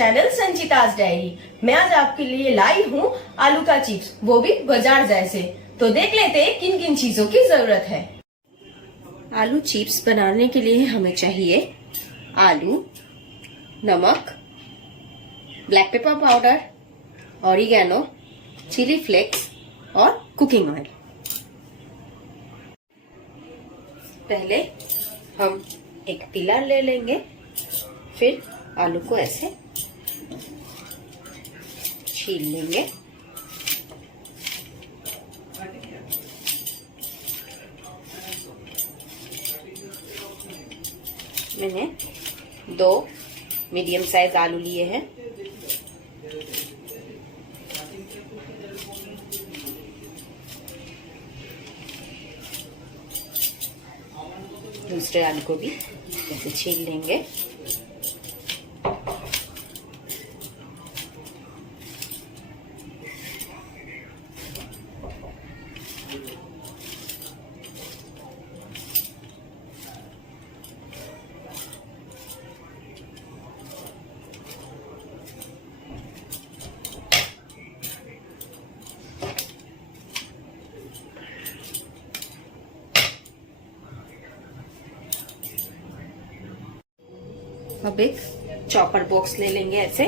Channel संचिता's diary. मैं आज आपके लिए लाई हूँ आलू का चिप्स, वो भी बाजार जैसे। तो देख लेते हैं किन किन चीजों की जरूरत है। आलू चिप्स बनाने के लिए हमें चाहिए आलू, नमक, black pepper powder, oregano, chilli flakes और कुकिंग ऑयल। पहले हम एक पिलर ले लेंगे, फिर आलू को ऐसे छील लेंगे। मैंने 2 मीडियम साइज आलू लिए हैं। दूसरे आलू को भी ऐसे छील लेंगे। अब एक चॉपर बॉक्स ले लेंगे ऐसे।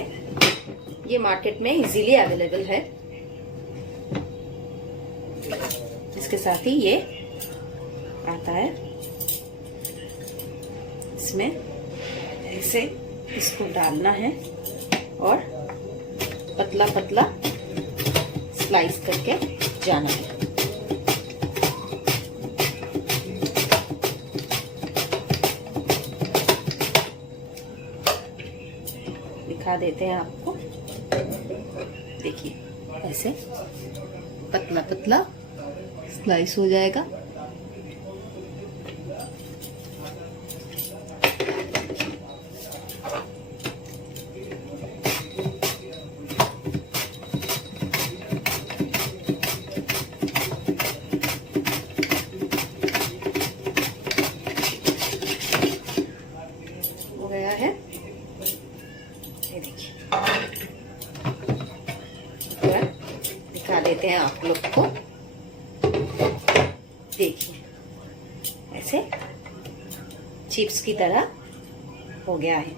ये मार्केट में इजीली अवेलेबल है। इसके साथ ही ये आता है। इसमें ऐसे इसको डालना है और पतला पतला स्लाइस करके जाना है। दिखा देते हैं आपको, देखिए ऐसे पतला पतला स्लाइस हो जाएगा। हो गया है, ये देखिए। दिखा देते हैं आप लोग को, देखिए ऐसे चिप्स की तरह हो गया है।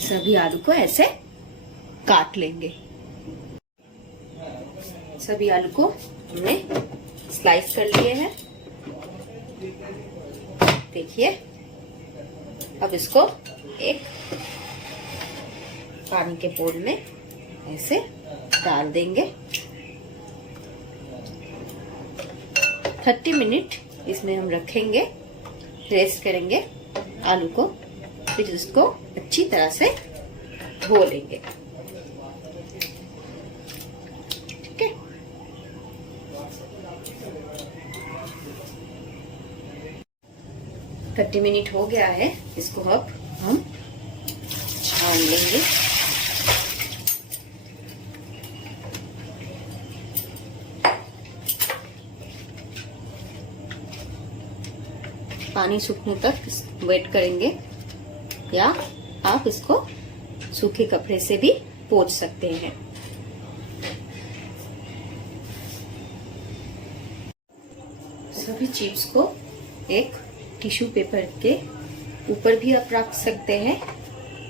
सभी आलू को ऐसे काट लेंगे। सभी आलू को हमने स्लाइस कर लिए हैं, देखिए। अब इसको एक पानी के बोल में ऐसे डाल देंगे। 30 मिनट इसमें हम रखेंगे, रेस्ट करेंगे आलू को। फिर इसको अच्छी तरह से धो लेंगे, ठीक है। थर्टी मिनट हो गया है, इसको अब हम छान लेंगे। पानी सूखने तक वेट करेंगे, या आप इसको सूखे कपड़े से भी पोंछ सकते हैं। सभी चिप्स को एक टिश्यू पेपर के ऊपर भी आप रख सकते हैं,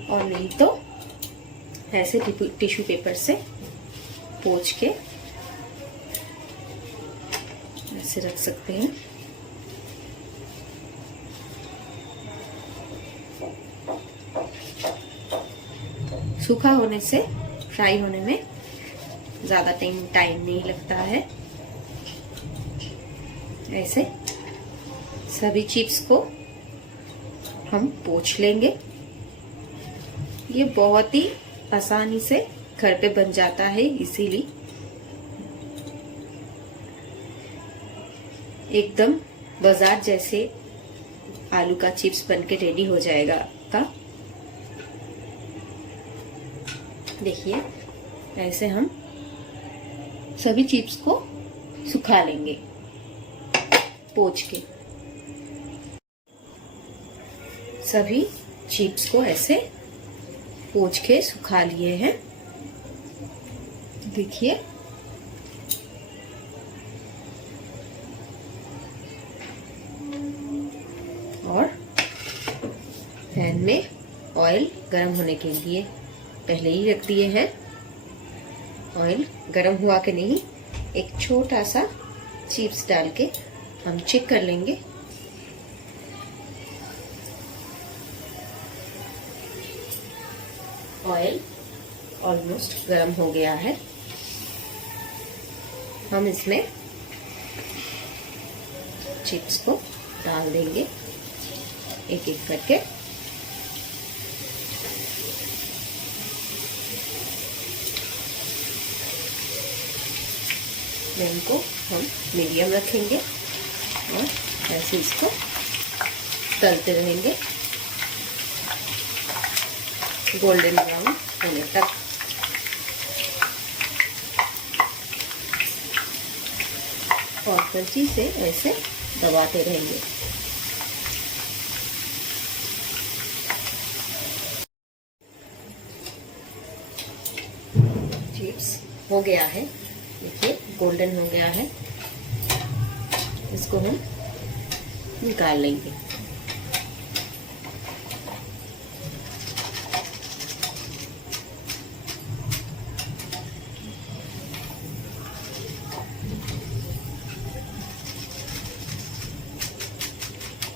और नहीं तो ऐसे टिश्यू पेपर से पोंछ के ऐसे रख सकते हैं। सूखा होने से फ्राई होने में ज्यादा टाइम नहीं लगता है। ऐसे सभी चिप्स को हम पोंछ लेंगे। ये बहुत ही आसानी से घर पे बन जाता है, इजीली। एकदम बाजार जैसे आलू का चिप्स बनके रेडी हो जाएगा आपका। देखिए ऐसे हम सभी चिप्स को सुखा लेंगे पोंछ के। सभी चिप्स को ऐसे पोंछ के सुखा लिए हैं। देखिए, और पैन में ऑयल गरम होने के लिए पहले ही रख दिए हैं। ऑयल गरम हुआ कि नहीं, एक छोटा सा चिप्स डाल के हम चेक कर लेंगे। ऑयल ऑलमोस्ट गरम हो गया है। हम इसमें चिप्स को डाल देंगे एक एक करके। फ्लेम को हम मीडियम रखेंगे और ऐसे इसको तलते रहेंगे गोल्डन ब्राउन होने तक। और कैंची से ऐसे दबाते रहेंगे। चिप्स हो गया है, देखिए गोल्डन हो गया है। इसको हम निकाल लेंगे।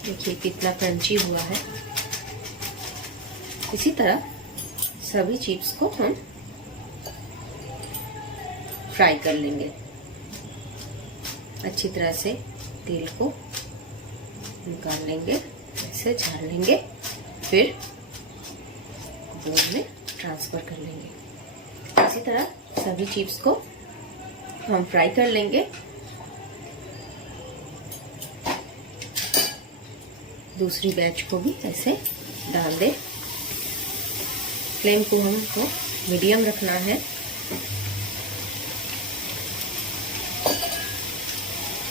देखिए कितना क्रंची हुआ है। इसी तरह सभी चिप्स को हम फ्राई कर लेंगे। अच्छी तरह से तेल को निकाल लेंगे, ऐसे झाड़ लेंगे, फिर बोल में ट्रांसफर कर लेंगे। इसी तरह सभी चिप्स को हम फ्राई कर लेंगे। दूसरी बैच को भी ऐसे डाल दे। फ्लेम को हमको मीडियम रखना है।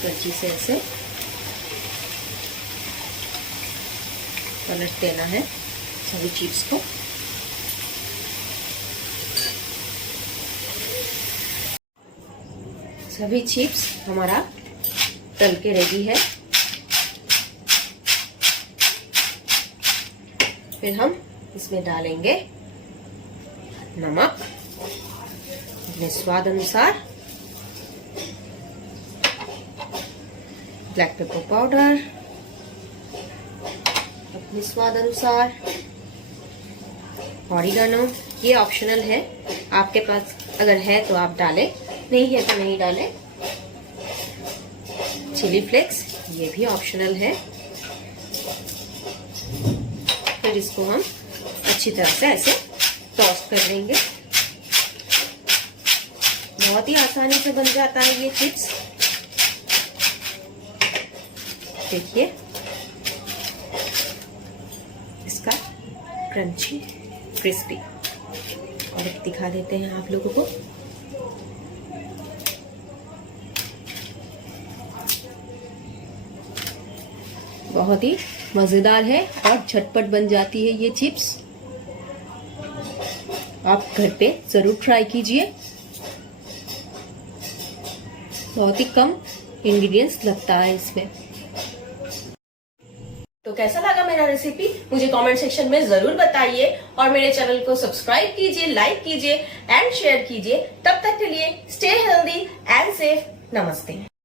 कैंची से ऐसे पलट देना है सभी चिप्स को। सभी चिप्स हमारा तल के रेडी है। फिर हम इसमें डालेंगे नमक अपने स्वाद अनुसार, ब्लैक पेपर पाउडर अपने स्वाद अनुसार, ऑरिगेनो ये ऑप्शनल है, आपके पास अगर है तो आप डालें, नहीं है तो नहीं डालें। चिली फ्लेक्स ये भी ऑप्शनल है। फिर इसको हम अच्छी तरह से ऐसे टॉस्ट कर लेंगे। बहुत ही आसानी से बन जाता है ये चिप्स। देखिए इसका क्रंची क्रिस्पी, और दिखा देते हैं आप लोगों को। बहुत ही मजेदार है और झटपट बन जाती है ये चिप्स। आप घर पे जरूर ट्राई कीजिए। बहुत ही कम इंग्रेडिएंट्स लगता है इसमें। तो कैसा लगा मेरा रेसिपी, मुझे कमेंट सेक्शन में जरूर बताइए, और मेरे चैनल को सब्सक्राइब कीजिए, लाइक कीजिए एंड शेयर कीजिए। तब तक के लिए स्टे हेल्दी एंड सेफ। नमस्ते।